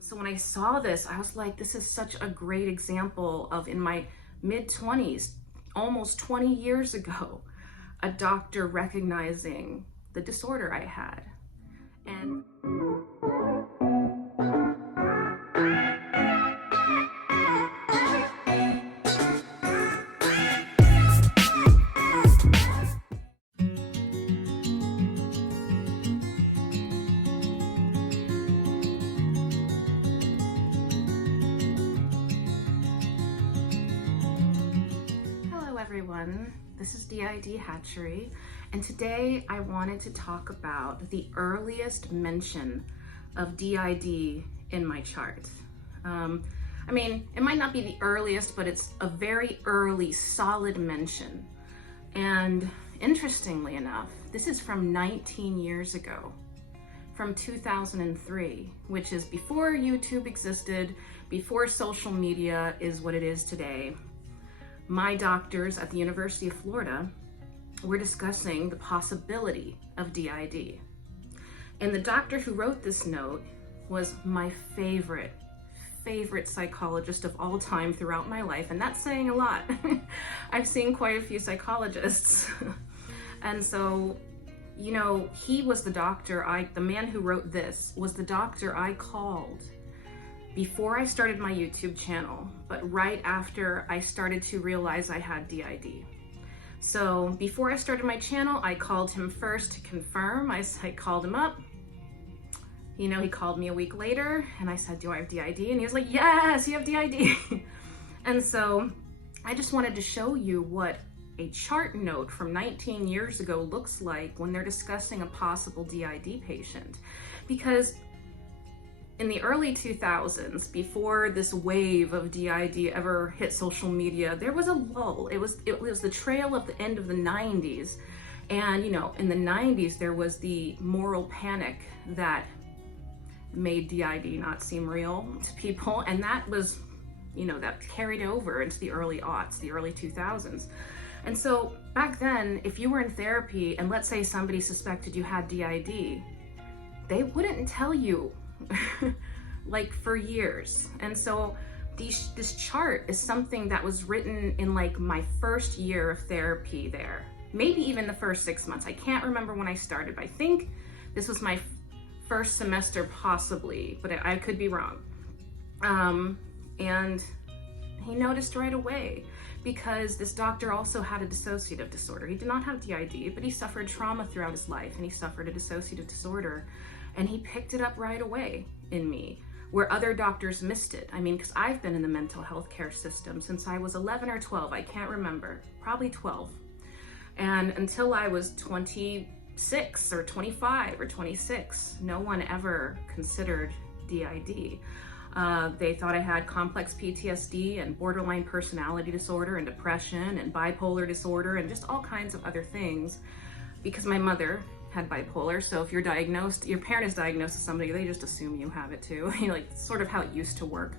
So when I saw this, I was like, this is such a great example of, in my mid-20s, almost 20 years ago, a doctor recognizing the disorder I had. And hello everyone, this is DID Hatchery, and today I wanted to talk about the earliest mention of DID in my chart. I mean, it might not be the earliest, but it's a very early, solid mention. And interestingly enough, this is from 19 years ago, from 2003, which is before YouTube existed, before social media is what it is today. My doctors at the University of Florida were discussing the possibility of DID. And the doctor who wrote this note was my favorite psychologist of all time throughout my life, and that's saying a lot. I've seen quite a few psychologists. And so, you know, he was the doctor, the man who wrote this was the doctor I called before I started my YouTube channel, but right after I started to realize I had DID. So before I started my channel, I called him first to confirm. I called him up. You know, he called me a week later and I said, do I have DID? And he was like, yes, you have DID. And so I just wanted to show you what a chart note from 19 years ago looks like when they're discussing a possible DID patient. Because in the early 2000s, before this wave of DID ever hit social media, there was a lull. It was the trail of the end of the 90s. And, you know, in the 90s, there was the moral panic that made DID not seem real to people. And that was, you know, that carried over into the early aughts, the early 2000s. And so back then, if you were in therapy and let's say somebody suspected you had DID, they wouldn't tell you like for years. And so this chart is something that was written in like my first year of therapy there, maybe even the first 6 months. I can't remember when I started, but I think this was my first semester possibly, but I could be wrong. And he noticed right away because this doctor also had a dissociative disorder. He did not have DID, but he suffered trauma throughout his life and he suffered a dissociative disorder. And he picked it up right away in me, where other doctors missed it. I mean, because I've been in the mental health care system since I was 11 or 12, I can't remember, probably 12. And until I was 26 or 25 or 26, no one ever considered DID. They thought I had complex PTSD and borderline personality disorder and depression and bipolar disorder and just all kinds of other things because my mother had bipolar. So if you're diagnosed, your parent is diagnosed with somebody, they just assume you have it too. You know, like sort of how it used to work.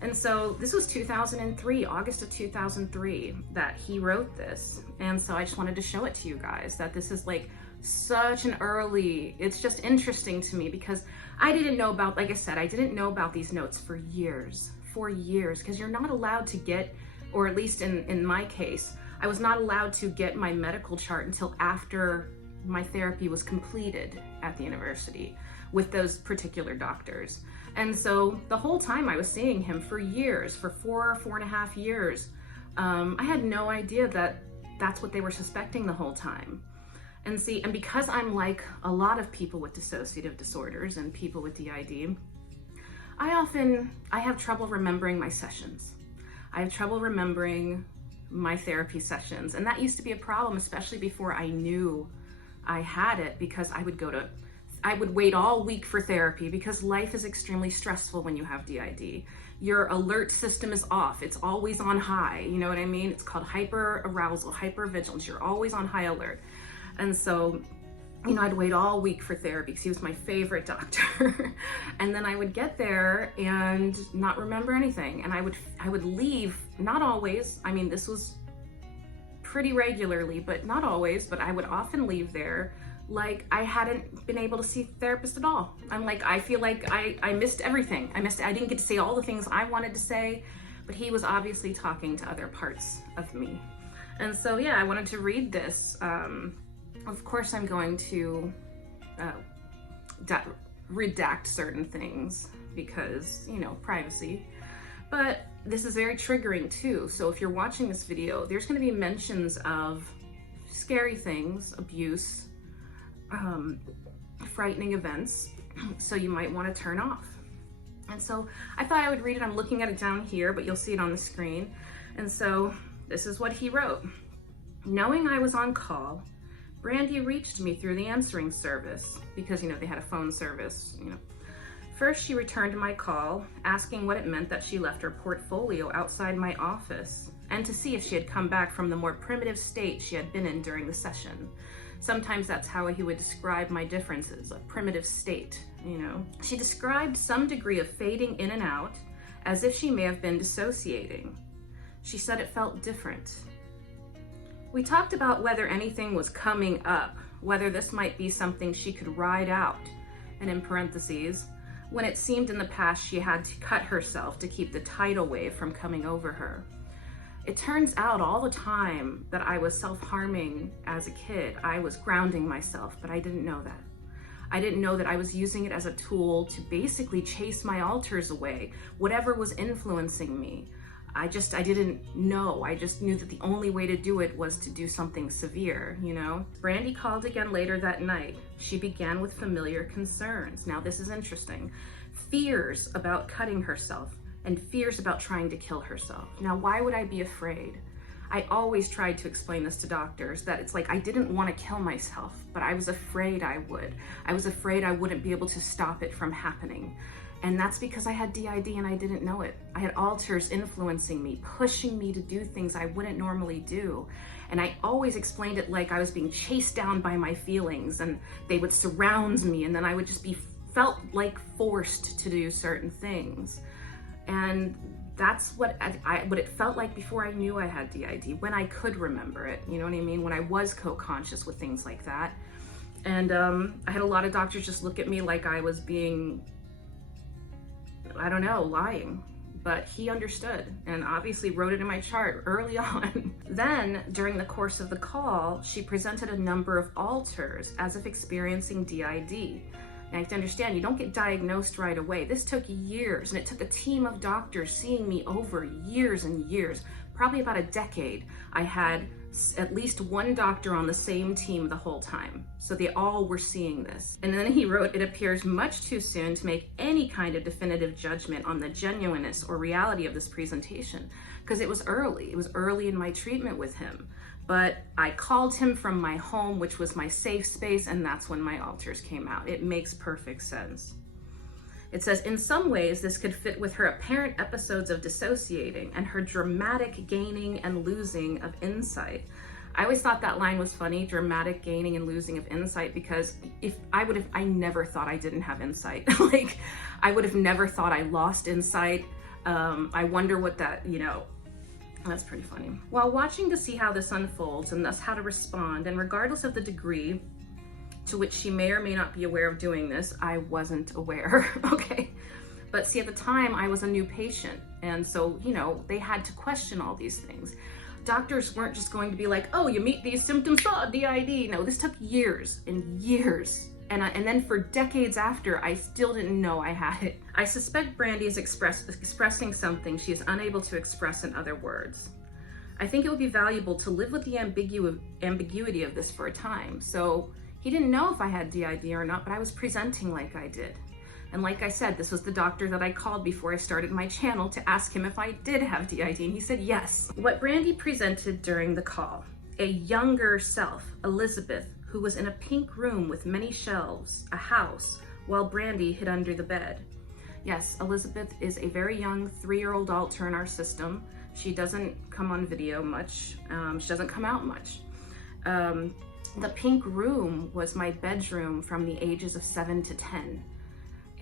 And so this was 2003, August of 2003 that he wrote this. And so I just wanted to show it to you guys that this is like such an early, it's just interesting to me because I didn't know about, like I said, I didn't know about these notes for years, because you're not allowed to get, or at least in my case, I was not allowed to get my medical chart until after my therapy was completed at the university with those particular doctors. And so the whole time I was seeing him for years, for 4.5 years, I had no idea that that's what they were suspecting the whole time. And because I'm like a lot of people with dissociative disorders and people with DID, I have trouble remembering my sessions. I have trouble remembering my therapy sessions. And that used to be a problem, especially before I knew I had it, because I would wait all week for therapy because life is extremely stressful when you have DID. Your alert system is off. It's always on high. You know what I mean? It's called hyper arousal, hyper vigilance. You're always on high alert. And so, you know, I'd wait all week for therapy because he was my favorite doctor. And then I would get there and not remember anything. And I would leave, not always. I mean, this was pretty regularly, but not always, but I would often leave there like I hadn't been able to see a therapist at all. I'm like, I feel like I missed everything. I didn't get to say all the things I wanted to say, but he was obviously talking to other parts of me. And so, yeah, I wanted to read this. Of course, I'm going to redact certain things because, you know, privacy. But this is very triggering too. So if you're watching this video, there's going to be mentions of scary things, abuse, frightening events, so you might want to turn off. And so I thought I would read it. I'm looking at it down here, but you'll see it on the screen. And so this is what he wrote. Knowing I was on call, Brandy reached me through the answering service because, you know, they had a phone service, you know. First, she returned my call, asking what it meant that she left her portfolio outside my office, and to see if she had come back from the more primitive state she had been in during the session. Sometimes that's how he would describe my differences, a primitive state, you know. She described some degree of fading in and out, as if she may have been dissociating. She said it felt different. We talked about whether anything was coming up, whether this might be something she could ride out, and in parentheses, when it seemed in the past she had to cut herself to keep the tidal wave from coming over her. It turns out all the time that I was self-harming as a kid, I was grounding myself, but I didn't know that. I didn't know that I was using it as a tool to basically chase my alters away, whatever was influencing me. I didn't know. I just knew that the only way to do it was to do something severe, you know? Brandy called again later that night. She began with familiar concerns. Now this is interesting. Fears about cutting herself and fears about trying to kill herself. Now, why would I be afraid? I always tried to explain this to doctors, that it's like I didn't want to kill myself, but I was afraid I would. I was afraid I wouldn't be able to stop it from happening. And that's because I had DID and I didn't know it. I had alters influencing me, pushing me to do things I wouldn't normally do. And I always explained it like I was being chased down by my feelings and they would surround me, and then I would just be felt like forced to do certain things. And that's what it felt like before I knew I had DID, when I could remember it, you know what I mean? When I was co-conscious with things like that. And I had a lot of doctors just look at me like I was being, I don't know, lying. But he understood and obviously wrote it in my chart early on. Then, during the course of the call, she presented a number of alters as if experiencing DID. And I have to understand, you don't get diagnosed right away. This took years, and it took a team of doctors seeing me over years and years, probably about a decade. I had at least one doctor on the same team the whole time. So they all were seeing this. And then he wrote, it appears much too soon to make any kind of definitive judgment on the genuineness or reality of this presentation, because it was early. It was early in my treatment with him. But I called him from my home, which was my safe space, and that's when my alters came out. It makes perfect sense. It says, in some ways, this could fit with her apparent episodes of dissociating and her dramatic gaining and losing of insight. I always thought that line was funny, dramatic gaining and losing of insight, because I never thought I didn't have insight. Like, I would have never thought I lost insight. I wonder what that, you know, that's pretty funny. While watching to see how this unfolds and thus how to respond, and regardless of the degree to which she may or may not be aware of doing this, I wasn't aware, okay? But see, at the time, I was a new patient. And so, you know, they had to question all these things. Doctors weren't just going to be like, oh, you meet these symptoms, oh, DID. No, this took years and years. And then for decades after, I still didn't know I had it. I suspect Brandy is expressing something she is unable to express in other words. I think it would be valuable to live with the ambiguity of this for a time. So he didn't know if I had DID or not, but I was presenting like I did. And like I said, this was the doctor that I called before I started my channel to ask him if I did have DID, and he said yes. What Brandy presented during the call, a younger self, Elizabeth, who was in a pink room with many shelves, a house, while Brandy hid under the bed. Yes, Elizabeth is a very young 3-year-old alter in our system. She doesn't come on video much. She doesn't come out much. The pink room was my bedroom from the ages of 7 to 10.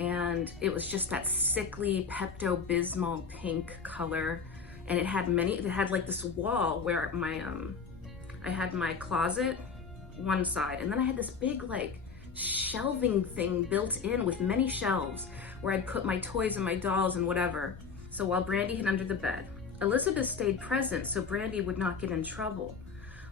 And it was just that sickly Pepto-Bismol pink color. And it had like this wall where I had my closet, one side. And then I had this big like shelving thing built in with many shelves where I'd put my toys and my dolls and whatever. So while Brandy hid under the bed, Elizabeth stayed present so Brandy would not get in trouble,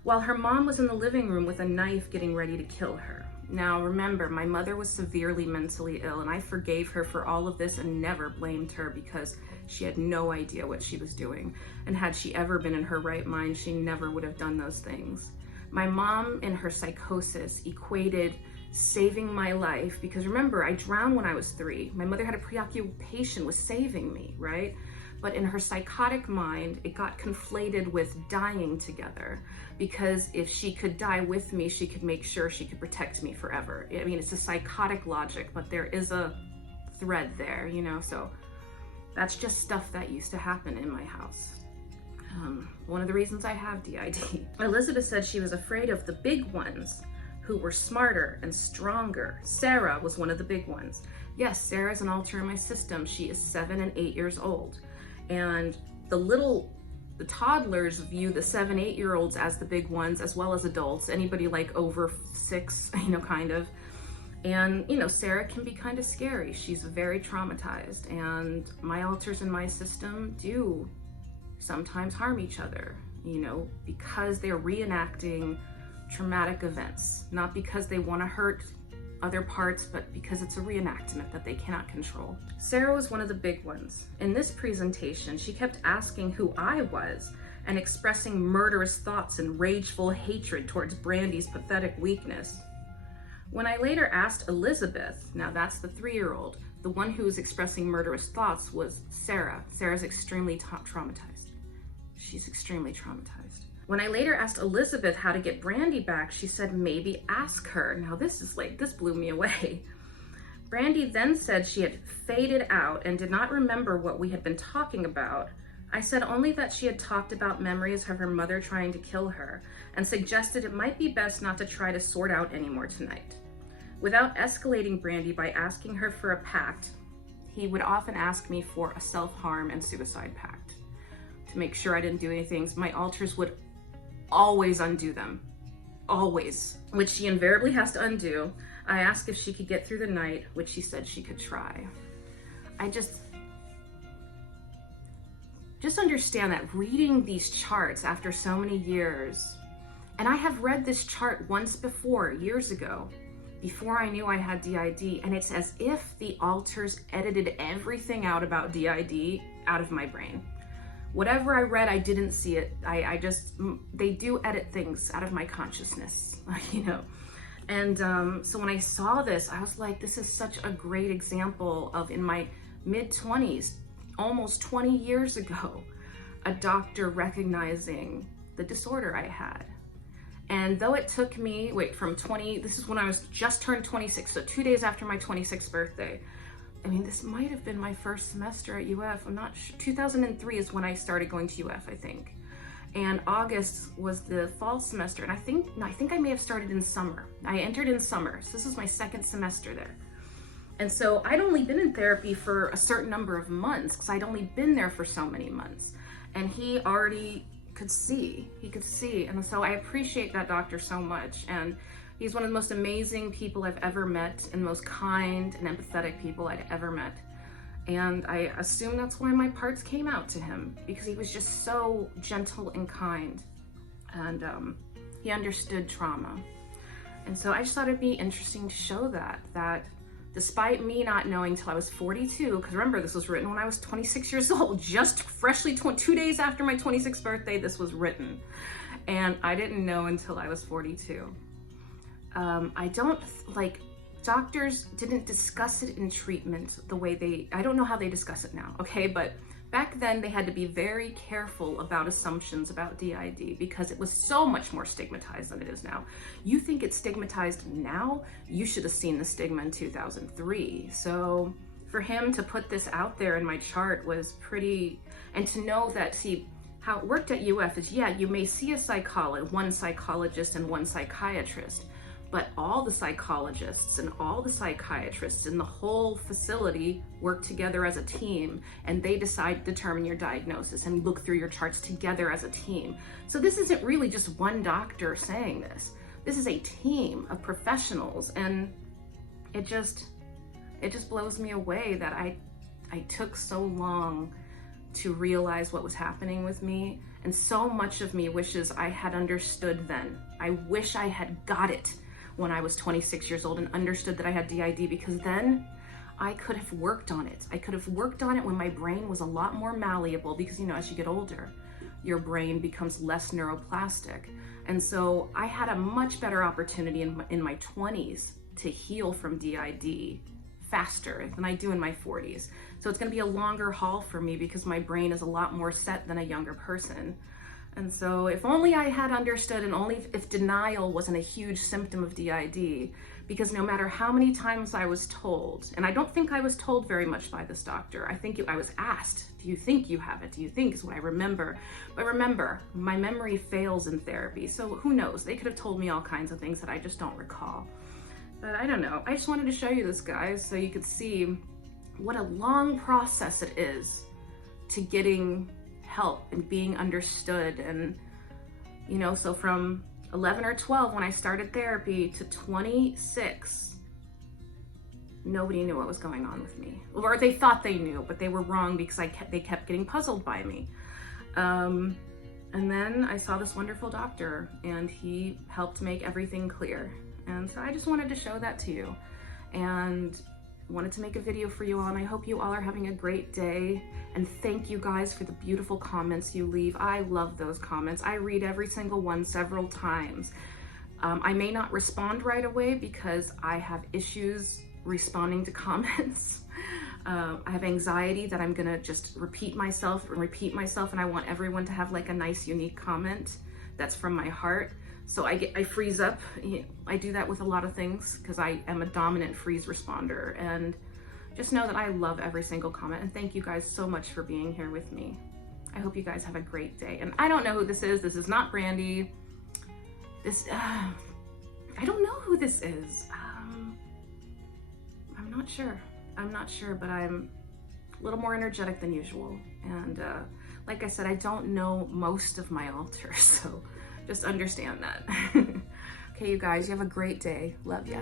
while her mom was in the living room with a knife getting ready to kill her. Now remember, my mother was severely mentally ill, and I forgave her for all of this and never blamed her because she had no idea what she was doing. And had she ever been in her right mind, she never would have done those things. My mom, in her psychosis, equated saving my life, because remember, I drowned when I was 3. My mother had a preoccupation with saving me, right? But in her psychotic mind, it got conflated with dying together, because if she could die with me, she could make sure she could protect me forever. I mean, it's a psychotic logic, but there is a thread there, you know? So that's just stuff that used to happen in my house. One of the reasons I have DID. Elizabeth said she was afraid of the big ones who were smarter and stronger. Sarah was one of the big ones. Yes, Sarah's an alter in my system. She is 7 and 8 years old. And the toddlers view the 7, 8-year-olds as the big ones, as well as adults, anybody like over 6, you know, kind of. And, you know, Sarah can be kind of scary. She's very traumatized, and my alters in my system do sometimes harm each other, you know, because they're reenacting traumatic events, not because they want to hurt other parts, but because it's a reenactment that they cannot control. Sarah was one of the big ones. In this presentation, she kept asking who I was and expressing murderous thoughts and rageful hatred towards Brandy's pathetic weakness. When I later asked Elizabeth, now that's the 3-year-old, the one who was expressing murderous thoughts was Sarah. Sarah's extremely traumatized. She's extremely traumatized. When I later asked Elizabeth how to get Brandy back, she said maybe ask her. Now this blew me away. Brandy then said she had faded out and did not remember what we had been talking about. I said only that she had talked about memories of her mother trying to kill her and suggested it might be best not to try to sort out anymore tonight. Without escalating Brandy by asking her for a pact, he would often ask me for a self-harm and suicide pact to make sure I didn't do anything. My alters would always undo them, always, which she invariably has to undo. I asked if she could get through the night, which she said she could try. I just understand that reading these charts after so many years, and I have read this chart once before, years ago, before I knew I had DID, and it's as if the alters edited everything out about DID out of my brain. Whatever I read, I didn't see it. They do edit things out of my consciousness, you know? And so when I saw this, I was like, this is such a great example of, in my mid-20s, almost 20 years ago, a doctor recognizing the disorder I had. And though it took me, this is when I was just turned 26, so 2 days after my 26th birthday. I mean, this might have been my first semester at UF. I'm not sure. 2003 is when I started going to UF, I think. And August was the fall semester. And I think I may have started in summer. I entered in summer. So this was my second semester there. And so I'd only been in therapy for a certain number of months because I'd only been there for so many months. And he already could see. He could see. And so I appreciate that doctor so much. And he's one of the most amazing people I've ever met, and most kind and empathetic people I'd ever met. And I assume that's why my parts came out to him, because he was just so gentle and kind. And he understood trauma. And so I just thought it'd be interesting to show that despite me not knowing till I was 42, because remember, this was written when I was 26 years old, just freshly 2 days after my 26th birthday, this was written. And I didn't know until I was 42. Doctors didn't discuss it in treatment the way I don't know how they discuss it now, okay? But back then they had to be very careful about assumptions about DID because it was so much more stigmatized than it is now. You think it's stigmatized now? You should have seen the stigma in 2003. So for him to put this out there in my chart was pretty, and to know that, see, how it worked at UF is, yeah, you may see one psychologist and one psychiatrist, but all the psychologists and all the psychiatrists in the whole facility work together as a team, and they determine your diagnosis and look through your charts together as a team. So this isn't really just one doctor saying this. this is a team of professionals, and it just blows me away that I took so long to realize what was happening with me. And so much of me wishes I had understood then. I wish I had got it when I was 26 years old and understood that I had DID, because then I could have worked on it. I could have worked on it when my brain was a lot more malleable, because, you know, as you get older, your brain becomes less neuroplastic. And so I had a much better opportunity in my 20s to heal from DID faster than I do in my 40s. So it's gonna be a longer haul for me because my brain is a lot more set than a younger person. And so if only I had understood, and only if denial wasn't a huge symptom of DID, because no matter how many times I was told, and I don't think I was told very much by this doctor, I think I was asked, do you think you have it? Do you think is what I remember? But remember, my memory fails in therapy, so who knows? They could have told me all kinds of things that I just don't recall. But I don't know. I just wanted to show you this, guys, so you could see what a long process it is to getting help and being understood. And, you know, so from 11 or 12 when I started therapy to 26, nobody knew what was going on with me. Or they thought they knew, but they were wrong, because they kept getting puzzled by me. And then I saw this wonderful doctor, and he helped make everything clear. And so I just wanted to show that to you, and wanted to make a video for you all, and I hope you all are having a great day. And thank you guys for the beautiful comments you leave. I love those comments. I read every single one several times. I may not respond right away because I have issues responding to comments. I have anxiety that I'm gonna just repeat myself, and I want everyone to have like a nice, unique comment that's from my heart. So I freeze up. I do that with a lot of things because I am a dominant freeze responder. And just know that I love every single comment. And thank you guys so much for being here with me. I hope you guys have a great day. And I don't know who this is. This is not Brandy. I don't know who this is. I'm not sure. But I'm a little more energetic than usual. And like I said, I don't know most of my alters, so just understand that. Okay, you guys, you have a great day. Love ya.